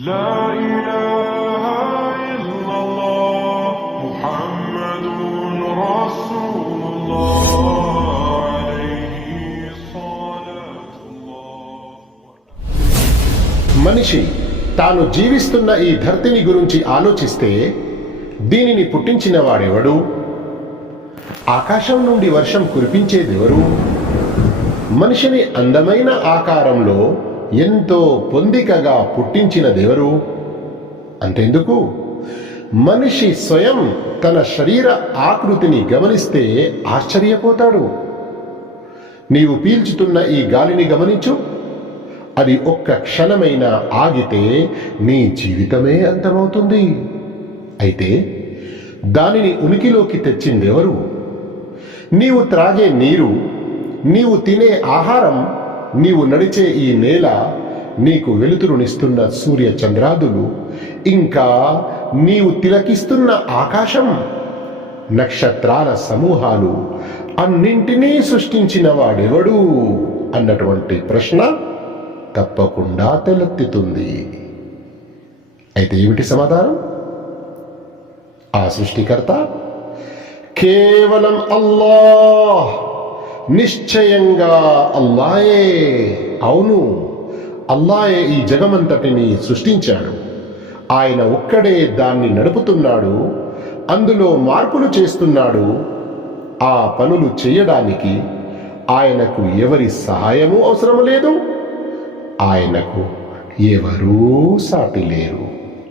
لا إله إلا الله محمد رسول الله عليه صلاة الله మనిషి తాను జీవిస్తున్న ఈ ధర్తిని గురించి ఆలోచిస్తే దీనిని పుట్టించిన వాడెవడు ఆకాశం నుండి వర్షం కురిపించేదెవరు మనిషిని అందమైన ఆకారంలో ఎంతో పొందికగా పుట్టించిన దేవరు? అంతెందుకు? మనిషి స్వయం తన శరీర ఆకృతిని గమనిస్తే ఆశ్చర్యపోతాడు. నీవు పీల్చుతున్న ఈ గాలిని గమనించు. అది ఒక్క క్షణమైనా ఆగితే నీ జీవితమే అంతమవుతుంది. అయితే దానిని ఉనికిలోకి తెచ్చిందెవరు నీవు త్రాగే నీరు నీవు తినే ఆహారం నీవు నడిచే ఈ నేల నీకు వెలుతురునిస్తున్న సూర్య చంద్రాదులు ఇంకా నీవు తిలకిస్తున్న ఆకాశం నక్షత్రాల సమూహాలు అన్నింటినీ సృష్టించిన వాడెవడు? అన్నటువంటి ప్రశ్న తప్పకుండా తెలెత్తుతుంది. అయితే ఏమిటి సమాధానం? ఆ సృష్టికర్త కేవలం అల్లాహ్ నిశ్చయంగా అల్లాయే అవును అల్లాయే ఈ జగమంతటిని సృష్టించాడు. ఆయన ఒక్కడే దాన్ని నడుపుతున్నాడు అందులో మార్పులు చేస్తున్నాడు. ఆ పనులు చేయడానికి ఆయనకు ఎవరి సహాయము అవసరం లేదు. ఆయనకు ఎవరూ సాటి లేరు.